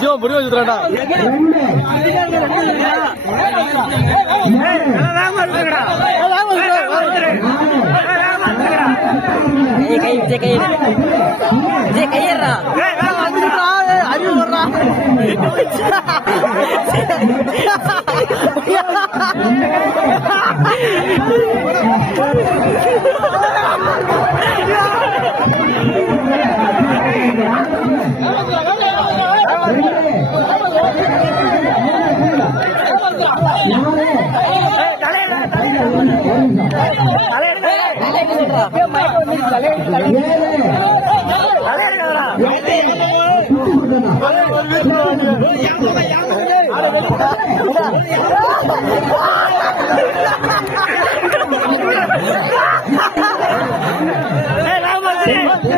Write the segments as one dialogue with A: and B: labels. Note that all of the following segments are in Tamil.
A: ஜோ முடிவு வச்சுட்டாடா
B: கையறா அறிவு வர்றா சுத்திட்டான்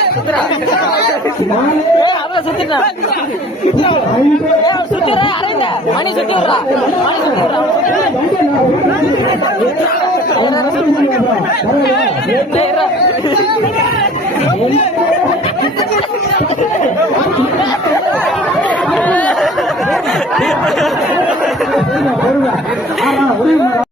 B: மணி சுத்தி விடுறா மணி சுத்தி விடுறா